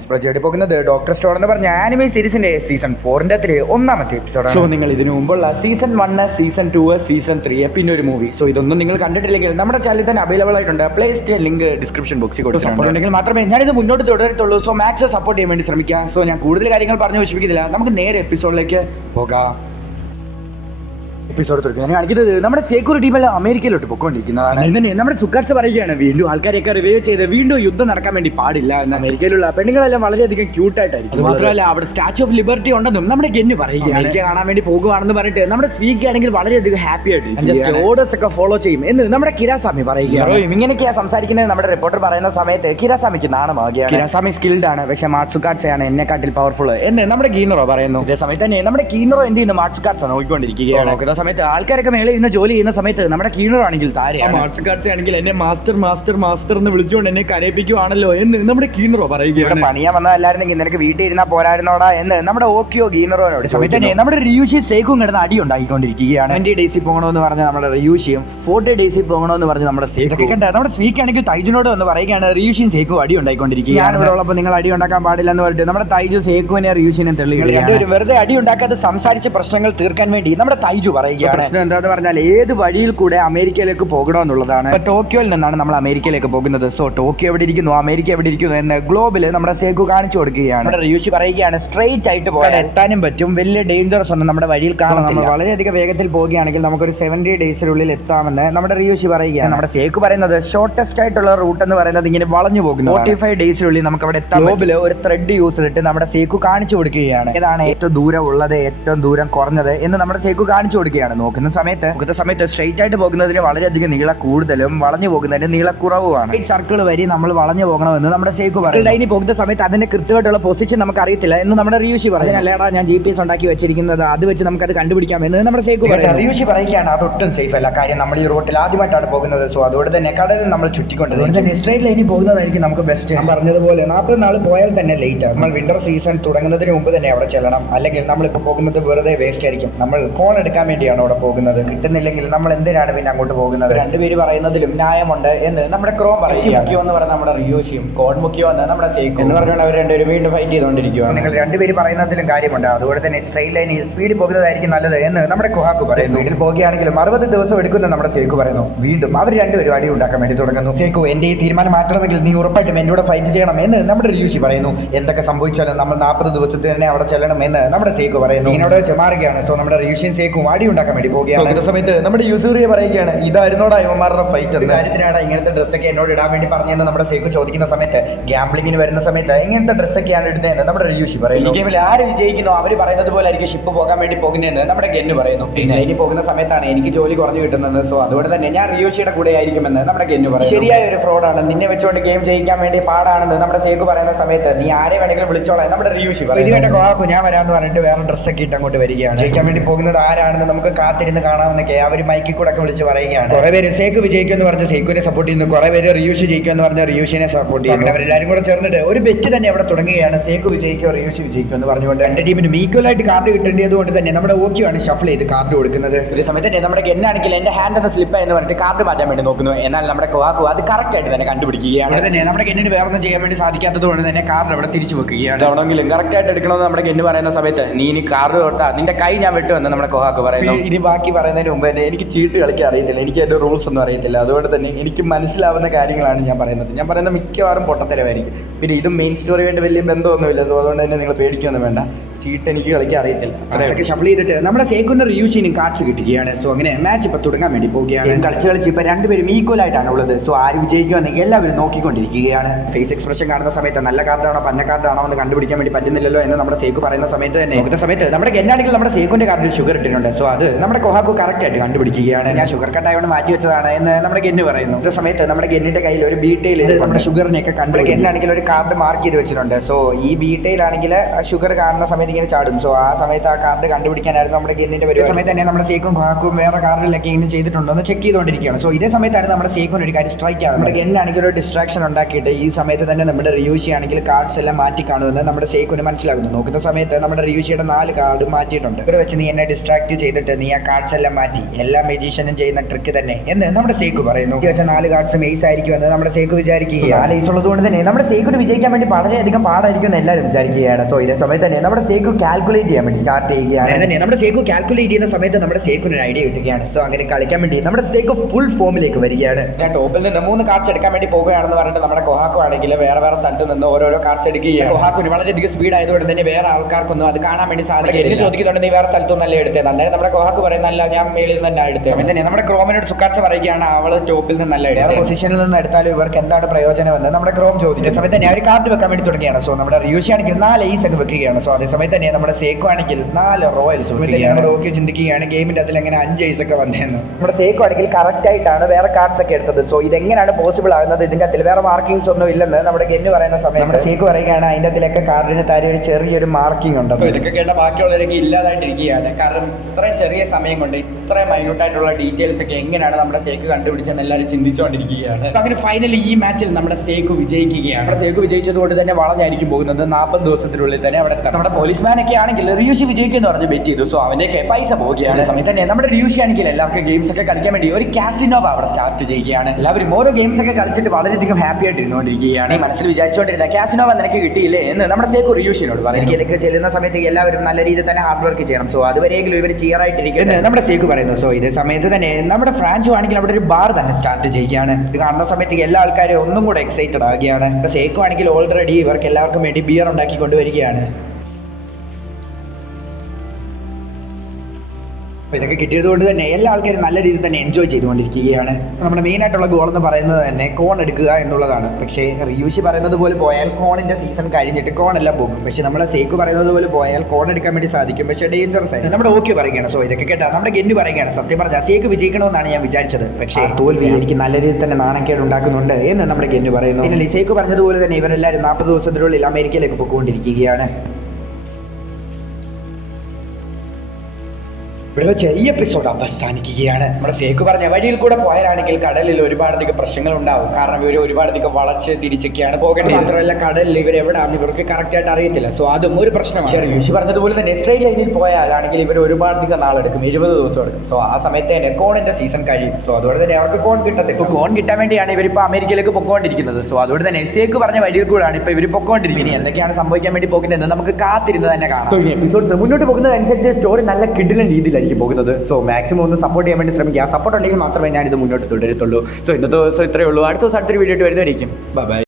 Explore പോകുന്നത് doctor stone എന്ന് പറഞ്ഞ ആനിമേ സീരീസിന്റെ സീസൺ 4 ഒന്നാമത്തെ എപ്പിസോഡ്. സോ നിങ്ങൾ ഇതിനു മുമ്പുള്ള സീസൺ 1, സീസൺ 2, സീസൺ 3 പിന്നെ ഒരു മൂവി. സോ ഇതൊന്നും നിങ്ങൾ കണ്ടിട്ടില്ലെങ്കിൽ നമ്മുടെ ചാനലിൽ തന്നെ അവൈലബിൾ ആയിട്ടുണ്ട്. പ്ലേ സ്റ്റോർ ലിങ്ക് ഡിസ്ക്രിപ്ഷൻ ബോക്സിൽ കൊടുത്തിട്ടുണ്ടെങ്കിൽ മാത്രമേ ഞാനിത് മുന്നോട്ട് തുടരത്തുള്ളൂ. സോ മാക്സിമം സപ്പോർട്ട് ചെയ്യാൻ വേണ്ടി ശ്രമിക്കുക. സോ ഞാൻ കൂടുതൽ കാര്യങ്ങൾ പറഞ്ഞു വിശ്വസിക്കുന്നില്ല, നമുക്ക് നേരെ എപ്പിസോഡിലേക്ക് പോകാം. എപ്പിസോഡ് തുടങ്ങി കാണിക്കുന്നത് നമ്മുടെ സെക്യൂരിറ്റി ടീമെല്ലാം അമേരിക്കയിലോട്ട് പൊയ്ക്കൊണ്ടിരിക്കുന്നതാണ്. ഇങ്ങനെ നമ്മുടെ സുഖാർച്ച പറയുകയാണ് വീണ്ടും ആൾക്കാരെയൊക്കെ റിവൈവ് ചെയ്ത് വീണ്ടും യുദ്ധം നടക്കാൻ വേണ്ടി പാടില്ല എന്ന്. അമേരിക്കയിലുള്ള പെണ്ണുങ്ങളെല്ലാം വളരെയധികം ക്യൂട്ടായിട്ടായിരിക്കും. മാത്രമല്ല അവിടെ സ്റ്റാച്യു ഓഫ് ലിബർട്ടി ഉണ്ടെന്നും നമ്മുടെ ഗെന്ന് പറയുക. അമേരിക്ക കാണാൻ വേണ്ടി പോകുകയാണെന്ന് പറഞ്ഞിട്ട് നമ്മുടെ സ്വീക്ക് ആണെങ്കിൽ വളരെയധികം ഹാപ്പി ആയിട്ട് ജസ്റ്റ് ഓർഡേഴ്സ് ഒക്കെ ഫോളോ ചെയ്യും എന്ന് നമ്മുടെ കിരാസാമി പറയുക. ഇങ്ങനെയൊക്കെയാ സംസാരിക്കുന്നത് നമ്മുടെ റിപ്പോർട്ടർ പറയുന്ന സമയത്ത് കിരാസാമിക്ക് നാണമാകുകയാണ്. കിരാസാമി സ്കിൽഡ് ആണ്, പക്ഷേ മാർട്സുക്കാട്സയാണ് എന്നെക്കാട്ടിൽ പവർഫുൾ എന്ന് നമ്മുടെ കീനറോ പറയുന്നു. ഇതേ സമയത്ത് തന്നെ നമ്മുടെ കീനറോ എന്ത് ചെയ്യുന്നു, മാർട്സുക്കാട്സ നോക്കിക്കൊണ്ടിരിക്കുകയാണ്. സമയത്ത് ആൾക്കാരൊക്കെ മേലെ ഇന്ന് ജോലി ചെയ്യുന്ന സമയത്ത് നമ്മുടെ കീനറോ ആണെങ്കിൽ മാർട്സുക്കാട്സ ആണെങ്കിൽ എന്നെ മാസ്റ്റർ മാസ്റ്റർ മാസ്റ്റർ എന്ന് വിളിച്ചുകൊണ്ട് എന്നെ കരയിപ്പിക്കുവാണല്ലോ എന്ന് നമ്മുടെ കീനറോ പറയുകയാണ്. പണിയാൻ വന്നതല്ലായിരുന്നെങ്കിൽ നിനക്ക് വീട്ടിൽ ഇരുന്നാൽ പോരായിരുന്നോടാ എന്ന് നമ്മുടെ ഓക്കിയോ ഗീനറോനോട്. സമയത്ത് തന്നെ നമ്മുടെ റിയൂഷി സേക്കും കിടന്ന് അടി ഉണ്ടാക്കിക്കൊണ്ടിരിക്കുകയാണ്. 20 ഡേയ്സിൽ പോകണമെന്ന് പറഞ്ഞ നമ്മുടെ റിയൂഷിയും 40 ഡേയ്സിൽ പോകണമെന്ന് പറഞ്ഞ് നമ്മുടെ സേക്കും കണ്ട നമ്മുടെ സ്വീക്ക് ആണെങ്കിൽ തൈജുനോട് വന്ന് പറയുകയാണ് റിയൂഷിയും സേക്കും അടി ഉണ്ടായിക്കൊണ്ടിരിക്കുകയാണ്. ഇവരോടൊപ്പം നിങ്ങൾ അടി ഉണ്ടാക്കാൻ പാടില്ല എന്ന് പറഞ്ഞിട്ട് നമ്മുടെ തൈജു സേക്കുവിനെ റിയൂഷിനെ തെളിയിക്കുകയാണ്. വെറുതെ അടി ഉണ്ടാക്കാതെ സംസാരിച്ച പ്രശ്നങ്ങൾ തീർക്കാൻ വേണ്ടി നമ്മുടെ തൈജു പറയുകയാണ്. പ്രശ്നം എന്താന്ന് പറഞ്ഞാൽ ഏത് വഴിയിൽ കൂടെ അമേരിക്കയിലേക്ക് പോകണമെന്നുള്ളതാണ്. ടോക്കിയോയിൽ നിന്നാണ് നമ്മൾ അമേരിക്കയിലേക്ക് പോകുന്നത്. സോ ടോക്കിയോ എവിടെ ഇരിക്കുന്നു, അമേരിക്ക എവിടെ ഇരിക്കുന്നു എന്ന് ഗ്ലോബില് നമ്മുടെ സേക്കു കാണിച്ചു കൊടുക്കുകയാണ്. നമ്മുടെ റിയൂഷി പറയുകയാണ് സ്ട്രെയിറ്റ് ആയിട്ട് പോയാൽ എത്താനും പറ്റും, വലിയ ഡേഞ്ചറസ് ഒന്നും നമ്മുടെ വഴിയിൽ കാണാം. നമ്മൾ വളരെയധികം വേഗത്തിൽ പോവുകയാണെങ്കിൽ നമുക്കൊരു 70 ഡേയ്സിനുള്ളിൽ എത്താമെന്ന് നമ്മുടെ റിയൂഷി പറയുകയാണ്. നമ്മുടെ സേക്കു പറയുന്നത് ഷോർട്ടസ്റ്റ് ആയിട്ടുള്ള റൂട്ട് എന്ന് പറയുന്നത് ഇങ്ങനെ വളഞ്ഞു പോകുന്നു. 45 ഡേയ്സിനുള്ളിൽ നമുക്ക് അവിടെ എത്താം. ഗ്ലോബില് ഒരു ത്രെഡ് യൂസ് ചെയ്തിട്ട് നമ്മുടെ സേക്കു കാണിച്ചു കൊടുക്കുകയാണ്. ഏതാണ് ഏറ്റവും ദൂരം ഉള്ളത്, ഏറ്റവും ദൂരം കുറഞ്ഞത് എന്ന് നമ്മുടെ സേക്കു കാണിച്ചു കൊടുക്കുകയാണ്. നോക്കുന്ന സമയത്ത് സ്ട്രെയിറ്റ് ആയിട്ട് പോകുന്നതിന് വളരെയധികം നീള കൂടുതലും വളഞ്ഞു പോകുന്നതിന് നീള കുറവുമാണ്. സർക്കിൾ വരി നമ്മൾ വളഞ്ഞു പോകണമെന്ന് നമ്മുടെ സേക്കു പറയും. ലൈനിൽ പോകുന്ന സമയത്ത് അതിന്റെ കൃത്യമായിട്ടുള്ള പൊസിഷൻ നമുക്ക് അറിയത്തില്ല എന്ന് നമ്മുടെ റിയൂഷി പറയും. അല്ലേടാ ഞാൻ GPS ഉണ്ടാക്കി വെച്ചിരിക്കുന്നത്, അത് വെച്ച് നമുക്ക് അത് കണ്ടുപിടിക്കാം എന്ന് നമ്മുടെ സേക്കു പറയും. റിയൂഷി പറയുകയാണ് അതൊട്ടും സേഫ് അല്ല, കാര്യം നമ്മൾ ഈ റോട്ടിൽ ആദ്യമായിട്ടാണ് പോകുന്നത്. സോ അതുകൊണ്ട് തന്നെ കടലിൽ നമ്മൾ ചുറ്റിക്കൊണ്ട് തന്നെ സ്ട്രെയിറ്റ് ലൈനിൽ പോകുന്നതായിരിക്കും നമുക്ക് ബെസ്റ്റ്. ഞാൻ പറഞ്ഞതുപോലെ 40 നാൾ പോയാൽ തന്നെ ലേറ്റ് ആകും. നമ്മൾ വിന്റർ സീസൺ തുടങ്ങുന്നതിന് മുമ്പ് തന്നെ അവിടെ ചെല്ലണം, അല്ലെങ്കിൽ നമ്മളിപ്പോൾ പോകുന്നത് വെറുതെ വേസ്റ്റ് ആയിരിക്കും. നമ്മൾ കോൾ എടുക്കാൻ വേണ്ടിയാണ് അവിടെ പോകുന്നത്, കിട്ടുന്നില്ലെങ്കിൽ നമ്മൾ എന്തിനാണ് പിന്നെ അങ്ങോട്ട് പോകുന്നത്? രണ്ടുപേര് പറയുന്നതിലും ന്യായമുണ്ട് എന്ന് നമ്മുടെ ക്രോം പറയും. മുഖ്യം എന്ന് പറഞ്ഞ നമ്മുടെ റിയൂഷിയും കോഡ് മുഖ്യം എന്ന് നമ്മുടെ സേക്കും എന്ന് പറഞ്ഞാൽ അവർ രണ്ടുപേരും വീണ്ടും ഫൈറ്റ് ചെയ്തുകൊണ്ടിരിക്കുകയാണ്. നിങ്ങൾ രണ്ടുപേര് പറയുന്നതിലും കാര്യമുണ്ട്, അതുകൊണ്ട് തന്നെ സ്ട്രെയിറ്റ് ലൈനിൽ സ്പീഡിൽ പോകുന്നതായിരിക്കും നല്ലത് എന്ന് നമ്മുടെ കുഹാക്കു പറയുന്നു. സ്പീഡിൽ പോകുകയാണെങ്കിലും 60 ദിവസം എടുക്കുന്ന നമ്മുടെ സേക്കു പറയുന്നു. വീണ്ടും അവർ രണ്ടുപേരും അടി ഉണ്ടാക്കാൻ വേണ്ടി തുടങ്ങുന്നു. സേക്കു എന്റെ ഈ തീരുമാനം മാറ്റണമെങ്കിൽ നീ ഉറപ്പായിട്ടും എന്നോട് ഫൈറ്റ് ചെയ്യണം എന്ന് നമ്മുടെ റിയൂഷി പറയുന്നു. എന്തൊക്കെ സംഭവിച്ചാലും നമ്മൾ 40 ദിവസത്തിൽ തന്നെ അവിടെ ചെല്ലണം എന്ന് നമ്മുടെ സേക്കു പറയുന്നു. ഇതിനോട് ചെമാറുകയാണ്. സോ നമ്മുടെ റിയൂഷിയും സേക്കും അടി ഉണ്ടാക്കാൻ വേണ്ടി പോകുകയാണ്. ഈ സമയത്ത് നമ്മുടെ യൂസൂറിയെ പറയുകയാണ് ഇതായിരുന്നോടാ യുവമാരുടെ ഫൈറ്റ്, കാര്യത്തിനാണ് ഇങ്ങനത്തെ ഡ്രസ്സൊക്കെ എന്നോട് ഇടാൻ വേണ്ടി പറഞ്ഞതെന്ന് നമ്മുടെ സേക്കു ചോദിക്കുന്ന സമയത്ത് ഗാംബ്ലിങ്ങിന് വരുന്ന സമയത്ത് ഇങ്ങനത്തെ ഡ്രസ്സൊക്കെയാണ് ഇടുന്നതെന്ന് നമ്മുടെ റിയൂഷി പറയുന്നു. ഈ ഗെയിമിൽ ആര് വിജയിക്കുന്നു അവർ പറയുന്നത് പോലെ ആയിരിക്കും ഷിപ്പ് പോകാൻ വേണ്ടി പോകുന്നതെന്ന് നമ്മുടെ ഗെന്ന് പറയുന്നു. പിന്നെ ഇനി പോകുന്ന സമയത്താണ് എനിക്ക് ജോലി കുറഞ്ഞു കിട്ടുന്നത്. സോ അതുകൊണ്ട് തന്നെ ഞാൻ റിയൂഷിയുടെ കൂടെ ആയിരിക്കുമെന്ന് നമ്മുടെ ഗെന്ന് പറയുന്നു. ശരിയായ ഒരു ഫ്രോഡാണ്, നിന്നെ വെച്ചുകൊണ്ട് ഗെയിം ജയിക്കാൻ വേണ്ടി പാടാണെന്ന് നമ്മുടെ സേക്കു പറയുന്ന സമയത്ത് നീ ആരെ വേണമെങ്കിലും വിളിച്ചോളാം നമ്മുടെ റിയൂഷി പറയും. ഇതിന്റെ കോഹാക്കു ഞാൻ വരാമെന്ന് പറഞ്ഞിട്ട് വേറെ ഡ്രസ്സൊക്കെ ഇട്ട് അങ്ങോട്ട് വരികയാണ്. ജയിക്കാൻ വേണ്ടി പോകുന്നത് ആരാണെന്ന് നമുക്ക് കാത്തിരുന്ന് കാണാമെന്നൊക്കെ അവർ മൈക്കിൽ കൂടെ ഒക്കെ വിളിച്ച് പറയുകയാണ്. കുറെ പേര് സേക്കു വിജയിക്കും എന്ന് പറഞ്ഞ് സേക്കുവിനെ സപ്പോർട്ട് ചെയ്യുന്നു, കുറെ പേര് റിയൂഷി ജയിക്കും എന്ന് പറഞ്ഞ റിയൂഷിനെ സപ്പോർട്ട് ചെയ്യുന്നു. അവരെല്ലാവരും കൂടെ ചേർന്നിട്ട് ഒരു ബെറ്റ് തന്നെ അവിടെ തുടങ്ങുകയാണ്. സേക്കു വിജയിക്കോ റിയൂഷി വിജയിക്കും എന്ന് പറഞ്ഞുകൊണ്ട് രണ്ട് ടീമിനും ഈക്വൽ ആയിട്ട് കാർഡ് കിട്ടേണ്ടത് കൊണ്ട് തന്നെ നമ്മുടെ ഓക്കിയാണ് ഷഫിൾ ചെയ്ത് കാർഡ് കൊടുക്കുന്നത്. ഇതേ സമയത്ത് തന്നെ നമ്മുടെ ഗെന്നാണെങ്കിൽ എന്റെ ഹാൻഡ് എന്ന സ്ലിപ്പ് എന്ന് പറഞ്ഞിട്ട് കാർഡ് മാറ്റാൻ വേണ്ടി നോക്കുന്നു. എന്നാൽ നമ്മുടെ കോഹാക്കു അത് കറക്റ്റ് ആയിട്ട് തന്നെ കണ്ടുപിടിക്കുകയാണ്. അവിടെ തന്നെ നമ്മുടെ ഗെന്നിന് വേറെ ഒന്നും ചെയ്യാൻ വേണ്ടി സാധിക്കാത്തത് കൊണ്ട് തന്നെ കാർഡ് അവിടെ തിരിച്ചു വെക്കുകയാണ്. ആണെങ്കിലും കറക്റ്റ് ആയിട്ട് എടുക്കണമെന്ന് നമ്മുടെ ഗെന്ന് പറയുന്ന സമയത്ത് നീ ഇനി കാർഡ് തൊട്ടാ നിന്റെ കൈ ഞാൻ വെട്ടുമെന്ന് നമ്മുടെ കോഹാക്കു പറയുന്നു. ഇനി ബാക്കി പറയുന്നതിന് മുമ്പ് തന്നെ എനിക്ക് ചീട്ട് കളിക്കാൻ അറിയത്തില്ല, എനിക്ക് എൻ്റെ റൂൾസ് ഒന്നും അറിയത്തില്ല. അതുകൊണ്ട് തന്നെ എനിക്ക് മനസ്സിലാവുന്ന കാര്യങ്ങളാണ് ഞാൻ പറയുന്നത്. ഞാൻ പറയുന്നത് മിക്കവാറും പൊട്ടത്തരമായിരിക്കും. പിന്നെ ഇതും മെയിൻ സ്റ്റോറിയായിട്ട് വലിയ ബന്ധമൊന്നുമില്ല. സോ അതുകൊണ്ട് തന്നെ നിങ്ങൾ പേടിക്കൊന്നും വേണ്ട, ചീട്ട് എനിക്ക് കളിക്കാൻ അറിയത്തില്ല. അതൊക്കെ ഷഫിൾ ചെയ്തിട്ട് നമ്മുടെ സേക്കുന്റെ റിയൂഷിനും കാർഡ്സ് കിട്ടുകയാണ്. സോ അങ്ങനെ മാച്ച് ഇപ്പൊ തുടങ്ങാൻ വേണ്ടി പോവുകയാണ്. കളിച്ച് ഇപ്പൊ രണ്ടുപേരും ഈക്വൽ ആയിട്ടാണ് ഉള്ളത്. സോ ആര് വിജയിക്കുമെന്നെങ്കിൽ എല്ലാവരും നോക്കിക്കൊണ്ടിരിക്കുകയാണ്. ഫേസ് എക്സ്പ്രഷൻ കാണുന്ന സമയത്ത് നല്ല കാർഡാണോ പന്ന കാർഡാണോ എന്ന് കണ്ടുപിടിക്കാൻ വേണ്ടി പറ്റുന്നില്ലല്ലോ എന്ന് നമ്മുടെ സേക്കു പറയുന്ന സമയത്ത് തന്നെ നോക്കുന്ന സമയത്ത് നമ്മുടെ ഗെന്നാണെങ്കിൽ നമ്മുടെ സേക്കുന്റെ കാർഡിൽ ഷുഗർ ഇട്ടിട്ടുണ്ട്. സോ അത് നമ്മുടെ കൊഹാക്കു കറക്റ്റ് ആയിട്ട് കണ്ടുപിടിക്കുകയാണ്. ഞാൻ ഷുഗർ കട്ടായോണ്ട് മാറ്റി വെച്ചതാണ് എന്ന് നമ്മുടെ ഗെന്ന് പറയുന്നു. ഇതേ സമയത്ത് നമ്മുടെ ഗെന്നിന്റെ കയ്യിൽ ഒരു ബീറ്റയിൽ നമ്മുടെ ഷുഗറിനെയൊക്കെ കണ്ടു. ഗെന്നാണെങ്കിൽ ഒരു കാർഡ് മാർക്ക് ചെയ്ത് വെച്ചിട്ടുണ്ട്. സോ ഈ ബീറ്റയിലാണെങ്കിൽ ഷുഗർ കാണുന്ന സമയത്ത് ഇങ്ങനെ ചാടും. സോ ആ സമയത്ത് ആ കാർഡ് കണ്ടുപിടിക്കാനായിരുന്നു നമ്മുടെ ഗെന്നിന്റെ പരിപാടി. സമയത്ത് തന്നെ നമ്മുടെ സേക്കും കൊഹാക്കും വേറെ കാർഡിലൊക്കെ ഇങ്ങനെ ചെയ്തിട്ടുണ്ടോ എന്ന് ചെക്ക് ചെയ്തുകൊണ്ടിരിക്കുകയാണ്. സോ ഇതേ സമയത്താണ് നമ്മുടെ സേക്കും ഒരു കാര്യം സ്ട്രൈക്ക് ആകുന്നത്. നമ്മുടെ ഗെന്നാണെങ്കിൽ ഒരു ഡിസ്ട്രാക്ഷൻ ഉണ്ടാക്കിയിട്ട് ഈ സമയത്ത് തന്നെ നമ്മുടെ റിയൂഷി ആണെങ്കിൽ കാർഡ്സ് എല്ലാം മാറ്റി കാണുമെന്ന് നമ്മുടെ സേക്കുന് മനസ്സിലാകുന്നു. നോക്കുന്ന സമയത്ത് നമ്മുടെ റിയൂഷിയുടെ 4 കാർഡ് മാറ്റിയിട്ടുണ്ട്. ഇവിടെ വെച്ച് നീ എന്നെ ഡിസ്ട്രാക്ട് ചെയ്തിട്ട് വെച്ചിട്ട് നീ ആ കാർഡ്സ് എല്ലാം മാറ്റി എല്ലാ മെജീഷ്യനും ചെയ്യുന്ന ട്രിക്ക് തന്നെ എന്ന് നമ്മുടെ സേക്കു പറയുന്നു. വെച്ച 4 കാർഡ്സും എയ്സ് ആയിരിക്കുമെന്ന് നമ്മുടെ സേക്കു വിചാരിക്കുകയാണ്. 4 എയ്സ് ഉള്ളതുകൊണ്ട് തന്നെ നമ്മുടെ സേക്കുന് വിജയിക്കാൻ വേണ്ടി വളരെയധികം പാടായിരിക്കും എന്ന് എല്ലാവരും വിചാരിക്കുകയാണ്. സോ ഇതേ സമയത്ത് തന്നെ നമ്മുടെ സേക്കു കാൽക്കുലേറ്റ് ചെയ്യാൻ വേണ്ടി സ്റ്റാർട്ട് ചെയ്യുകയാണ്. തന്നെ നമ്മുടെ സേക്കു കാൽക്കുലേറ്റ് ചെയ്യുന്ന സമയത്ത് നമ്മുടെ സേക്കുന് ഒരു ഐഡിയ കിട്ടുകയാണ്. സോ അങ്ങനെ കളിക്കാൻ വേണ്ടി നമ്മുടെ സേക്കു ഫുൾ ഫോമിലേക്ക് വരികയാണ്. ഞാൻ ടോപ്പിൽ നിന്ന് 3 കാർഡ്സ് എടുക്കാൻ വേണ്ടി പോകുകയാണെന്ന് പറഞ്ഞിട്ട് നമ്മുടെ കൊഹാക്കു ആണെങ്കിൽ വേറെ സ്ഥലത്ത് നിന്ന് ഓരോരോ കാർഡ്സ് എടുക്കുകയാണ്. കൊഹാക്കുന് വളരെയധികം സ്പീഡ് ആയതുകൊണ്ട് തന്നെ വേറെ ആൾക്കാർക്കൊന്നും അത് കാണാൻ വേണ്ടി സാധിക്കില്ല. ചോദിക്കുന്നുണ്ട് നീ വേറെ സ്ഥലത്തൊന്നല്ലേ എടുത്തത്? അന്നേരം നമ്മുടെ കൊഹാക്കു പറയുന്നല്ല ഞാൻ മേളിൽ തന്നെ എടുത്തത്. സമയത്ത് തന്നെ നമ്മുടെ ക്രോമിനോട് സുക്കാർച്ച പറയുകയാണ് അവള് ടോപ്പിൽ നിന്നല്ല വേറെ പൊസിഷനിൽ നിന്ന് എടുത്താലും ഇവർക്ക് എന്താണ് പ്രയോജനം എന്ന് നമ്മുടെ ക്രോം ചോദിച്ച സമയത്ത് തന്നെ അവർ കാർഡ് വെക്കാൻ വേണ്ടി തുടങ്ങിയാണ്. സോ നമ്മുടെ റിയൂഷി ആണെങ്കിൽ 4 എയ്സ് ഒക്കെ വെക്കുകയാണ്. സോ അതേ സമയത്ത് തന്നെ നമ്മുടെ സേക്കു ആണെങ്കിൽ 4 റോയൽസ് നമ്മുടെ ഓക്കെ ചിന്തിക്കുകയാണ് ഗെയിമിന്റെ അതിൽ എങ്ങനെ 5 എയ്സ് ഒക്കെ വന്നതെന്ന്. നമ്മുടെ സേക്കു ആണെങ്കിൽ കറക്റ്റ് ആയിട്ടാണ് വേറെ കാർഡ്സ് ഒക്കെ എടുത്തത്. സോ ഇതെങ്ങനെയാണ് പോസിബിൾ ആകുന്നത്? ഇതിന്റെ അതിൽ വേറെ മാർക്കിങ്സ് ഒന്നും ഇല്ലെന്ന് നമ്മുടെ ഗെന്നു പറയുന്ന സമയത്ത് നമ്മുടെ സേക്കു പറയുകയാണ് അതിന്റെ അതിലൊക്കെ കാർഡിന് താരം ഒരു ചെറിയൊരു മാർക്കിംഗ് ഉണ്ട്. ഇതൊക്കെ കേട്ട ബാക്കിയുള്ളവരൊക്കെ ഇല്ലാതായിട്ടിരിക്കുകയാണ്. കാരണം ഇത്രയും ചെറിയ സമയം കൊണ്ട് ഇത്രയും മൈന്യൂട്ടായിട്ടുള്ള ഡീറ്റെയിൽസ് ഒക്കെ എങ്ങനെയാണ് നമ്മുടെ സേക്കു കണ്ടുപിടിച്ചെന്ന് എല്ലാവരും ചിന്തിച്ചുകൊണ്ടിരിക്കുകയാണ്. അങ്ങനെ ഫൈനലി ഈ മാച്ചിൽ നമ്മുടെ സേക്കു വിജയിക്കുകയാണ്. നമ്മുടെ സേക്കു വിജയിച്ചതുകൊണ്ട് തന്നെ വളഞ്ഞായിരിക്കും പോകുന്നത്. 40 ദിവസത്തിനുള്ളിൽ തന്നെ അവിടെ നമ്മുടെ പോലീസ്മാനൊക്കെ ആണെങ്കിൽ റിയൂഷി വിജയിക്കുമെന്ന് പറഞ്ഞ് ബെറ്റ് ചെയ്തു. സോ അവൻ്റെയൊക്കെ പൈസ പോവുകയാണ്. സമയത്ത് തന്നെ നമ്മുടെ റിയൂഷി ആണെങ്കിൽ എല്ലാവർക്കും ഗെയിംസ് ഒക്കെ കളിക്കാൻ വേണ്ടി ഒരു കാസിനോവ അവിടെ സ്റ്റാർട്ട് ചെയ്യുകയാണ്. എല്ലാവരും ഓരോ ഗെയിംസ് ഒക്കെ കളിച്ചിട്ട് വളരെയധികം ഹാപ്പി ആയിട്ട് ഇരുന്നുകൊണ്ടിരിക്കുകയാണ്. മനസ്സിൽ വിചാരിച്ചുകൊണ്ടിരുന്ന കാസിനോവ നിനക്ക് കിട്ടിയില്ലേ എന്ന് നമ്മുടെ സേക്കു റിയൂഷിനോട് പറയും. എനിക്കിലേക്ക് ചെല്ലുന്ന സമയത്ത് എല്ലാവരും നല്ല രീതിയിൽ തന്നെ ഹാർഡ് വർക്ക് ചെയ്യണം. സോ അതുവരെയെങ്കിലും ഇവർ ചിയറായിട്ടിരിക്കുന്നത് നമ്മുടെ സേക്കു പറയുന്നു. സോ ഇതേ സമയത്ത് തന്നെ നമ്മുടെ ഫ്രാൻസ് ആണെങ്കിൽ അവിടെ ഒരു ബാർ തന്നെ സ്റ്റാർട്ട് ചെയ്യുകയാണ്. ഇത് കാണുന്ന സമയത്ത് എല്ലാ ആൾക്കാരും ഒന്നും കൂടെ എക്സൈറ്റഡ് ആകുകയാണ്. സേക്കു ആണെങ്കിൽ ഓൾറെഡി ഇവർക്ക് എല്ലാവർക്കും വേണ്ടി ബിയർ ഉണ്ടാക്കി കൊണ്ടുവരികയാണ്. ഇതൊക്കെ കിട്ടിയതുകൊണ്ട് തന്നെ എല്ലാ ആൾക്കാരും നല്ല രീതിയിൽ തന്നെ എൻജോയ് ചെയ്തുകൊണ്ടിരിക്കുകയാണ്. നമ്മുടെ മെയിൻ ആയിട്ടുള്ള ഗോൾ എന്ന് പറയുന്നത് തന്നെ കോൺ എടുക്കുക എന്നുള്ളതാണ്. പക്ഷേ റിയൂഷി പറയുന്നത് പോലെ പോയാൽ കോണിന്റെ സീസൺ കഴിഞ്ഞിട്ട് കോൺ എല്ലാം പോകും. പക്ഷേ നമ്മുടെ സേക്കു പറയുന്നത് പോലെ പോയാൽ കോൺ എടുക്കാൻ വേണ്ടി സാധിക്കും. പക്ഷേ ഡേഞ്ചറസ് ആയിട്ട് നമ്മുടെ ഓക്കെ പറയുകയാണ്. സോ ഇതൊക്കെ കേട്ടാ നമ്മുടെ ഗെന്നു പറയുകയാണ് സത്യം പറഞ്ഞാൽ സേക്കു വിജയിക്കണമെന്നാണ് ഞാൻ വിചാരിച്ചത്. പക്ഷേ തോൽവി എനിക്ക് നല്ല രീതിയിൽ തന്നെ നാണക്കേട് ഉണ്ടാക്കുന്നുണ്ട് എന്ന് നമ്മുടെ ഗെന്നു പറയുന്നു. പിന്നെ സേക്കു പറഞ്ഞതുപോലെ തന്നെ ഇവരെല്ലാവരും 40 ദിവസത്തിനുള്ളിൽ അമേരിക്കയിലേക്ക് പോയിക്കൊണ്ടിരിക്കുകയാണ്. ഇവിടെ വെച്ച് ഈ എപ്പിസോഡ് അവസാനിക്കുകയാണ്. നമ്മുടെ സേക്കു പറഞ്ഞ വഴിയിൽ കൂടെ പോയാലാണെങ്കിൽ കടലിൽ ഒരുപാടധികം പ്രശ്നങ്ങൾ ഉണ്ടാവും. കാരണം ഇവർ ഒരുപാടധികം വളച്ച് തിരിച്ചൊക്കെയാണ് പോകേണ്ടത്. മാത്രമല്ല കടലിൽ ഇവർ എവിടെയാണെന്ന് ഇവർക്ക് കറക്റ്റ് ആയിട്ട് അറിയത്തില്ല. സോ അതും ഒരു പ്രശ്നമാണ്. ഋഷി പറഞ്ഞതുപോലെ തന്നെ സ്ട്രേറ്റ് ലൈനിൽ പോയാലാണെങ്കിൽ ഇവർ ഒരുപാടധികം നാളെടുക്കും, 20 ദിവസം എടുക്കും. സോ ആ സമയത്ത് തന്നെ കോണിന്റെ സീസൺ കഴിയും. സോ അതുകൊണ്ട് തന്നെ അവർക്ക് കോൺ കിട്ടത്തില്ല. കോൺ കിട്ടാൻ വേണ്ടിയാണ് ഇവരിപ്പോൾ അമേരിക്കയിലേക്ക് പൊക്കോണ്ടിരിക്കുന്നത്. സോ അതുകൊണ്ട് തന്നെ സേക്കു പറഞ്ഞ വഴിയിൽ കൂടെയാണ് ഇപ്പോൾ ഇവർ പൊക്കോണ്ടിരിക്കുന്നത്. ഇനി എന്തൊക്കെയാണ് സംഭവിക്കാൻ വേണ്ടി പോകുന്നത് നമുക്ക് കാത്തിരുന്ന് തന്നെ കാണാം. സോ ഇനി എപ്പിസോഡ്സ് മുന്നോട്ട് പോകുന്നതനുസരിച്ച് സ്റ്റോറി നല്ല കിടിലൻ രീതിയിലായിരിക്കും പോകുന്നത്. സോ മാക്സിമം ഒന്ന് സപ്പോർട്ട് ചെയ്യാൻ വേണ്ടി ശ്രമിക്കുക. സപ്പോർട്ട് ഉണ്ടെങ്കിൽ മാത്രമേ ഞാനിത് മുന്നോട്ട് തുടരത്തുള്ളൂ. സോ ഇന്നത്തെ ദിവസം ഇത്രയേ ഉള്ളൂ. അടുത്ത ദിവസം അടുത്തൊരു വീഡിയോ ആയിട്ട് വരുന്നതായിരിക്കും. Bye bye.